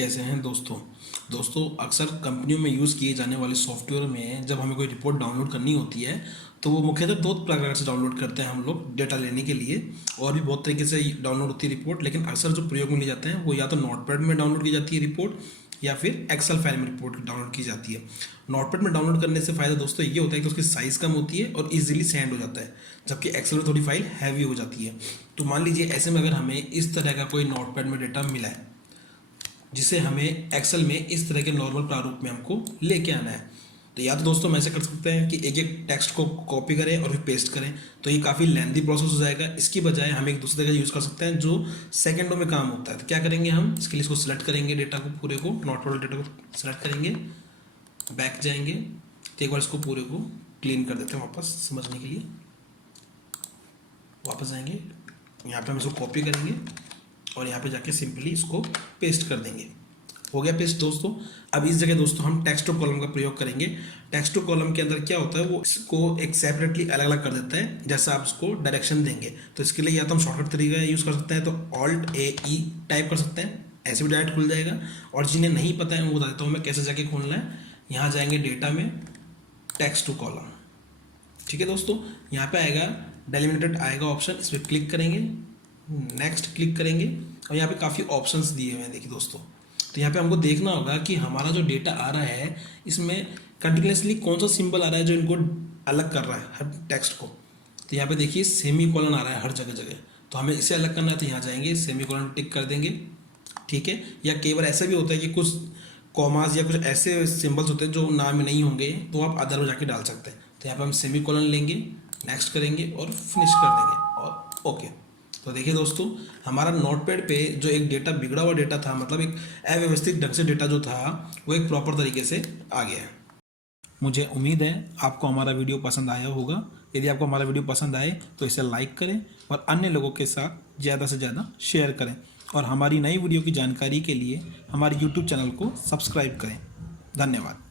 कैसे हैं दोस्तों अक्सर कंपनियों में यूज़ किए जाने वाले सॉफ्टवेयर में जब हमें कोई रिपोर्ट डाउनलोड करनी होती है तो वो मुख्यतः दो प्रकार से डाउनलोड करते हैं हम लोग डेटा लेने के लिए। और भी बहुत तरीके से डाउनलोड होती है रिपोर्ट, लेकिन अक्सर जो प्रयोग में लिए जाते हैं वो या तो नोटपैड में डाउनलोड की जाती है रिपोर्ट या फिर एक्सेल फाइल में रिपोर्ट डाउनलोड की जाती है। नोटपैड में डाउनलोड करने से फ़ायदा दोस्तों ये होता है कि उसकी साइज़ कम होती है और इजीली सेंड हो जाता है, जबकि एक्सेल में थोड़ी फाइल हैवी हो जाती है। तो मान लीजिए ऐसे में अगर हमें इस तरह का कोई नोटपैड में डेटा मिला है जिसे हमें एक्सेल में इस तरह के नॉर्मल प्रारूप में हमको लेके आना है, तो या तो दोस्तों हम ऐसे कर सकते हैं कि एक एक टेक्स्ट को कॉपी करें और फिर पेस्ट करें, तो ये काफ़ी लेंथी प्रोसेस हो जाएगा। इसकी बजाय हम एक दूसरे का यूज़ कर सकते हैं जो सेकंडों में काम होता है। तो क्या करेंगे, हम इसके लिए इसको सिलेक्ट करेंगे, डेटा को पूरे को नोटपैड डेटा को सिलेक्ट करेंगे, बैक जाएंगे, तो एक बार इसको पूरे को क्लीन कर देते हैं वापस समझने के लिए। वापस आएंगे, यहाँ पे हम इसको कॉपी करेंगे और यहाँ पे जाके सिंपली इसको पेस्ट कर देंगे। हो गया पेस्ट दोस्तों। अब इस जगह दोस्तों हम टेक्स्ट टू कॉलम का प्रयोग करेंगे। टेक्स्ट टू कॉलम के अंदर क्या होता है, वो इसको एक सेपरेटली अलग अलग कर देता है जैसा आप उसको डायरेक्शन देंगे। तो इसके लिए या तो हम शॉर्टकट तरीका यूज़ कर सकते हैं, तो Alt+A+E टाइप कर सकते हैं, ऐसे भी डायरेक्ट खुल जाएगा। और जिन्हें नहीं पता है वो बता देता हूँ मैं कैसे जाके खोलना है। यहाँ जाएंगे डेटा में, टेक्स्ट टू कॉलम, ठीक है दोस्तों। यहाँ पे आएगा डेलिमिटेड आएगा ऑप्शन, इस पर क्लिक करेंगे, नेक्स्ट क्लिक करेंगे और यहाँ पे काफ़ी ऑप्शंस दिए हुए हैं देखिए दोस्तों। तो यहाँ पे हमको देखना होगा कि हमारा जो डेटा आ रहा है इसमें कंटिन्यूसली कौन सा सिंबल आ रहा है जो इनको अलग कर रहा है हर टेक्स्ट को। तो यहाँ पे देखिए सेमी कॉलन आ रहा है हर जगह जगह, तो हमें इसे अलग करना है। तो यहाँ जाएंगे, सेमी कॉलन टिक कर देंगे, ठीक है। या कई बार ऐसा भी होता है कि कुछ कॉमास या कुछ ऐसे सिम्बल्स होते हैं जो नाम में नहीं होंगे, तो आप अदर में जाके डाल सकते हैं। तो यहाँ पर हम सेमी कॉलन लेंगे, नेक्स्ट करेंगे और फिनिश कर देंगे और ओके। तो देखिए दोस्तों, हमारा नोटपैड पे जो एक डेटा बिगड़ा हुआ डेटा था, मतलब एक अव्यवस्थित ढंग से डेटा जो था वो एक प्रॉपर तरीके से आ गया है। मुझे उम्मीद है आपको हमारा वीडियो पसंद आया होगा। यदि आपको हमारा वीडियो पसंद आए तो इसे लाइक करें और अन्य लोगों के साथ ज़्यादा से ज़्यादा शेयर करें। और हमारी नई वीडियो की जानकारी के लिए हमारे YouTube चैनल को सब्सक्राइब करें। धन्यवाद।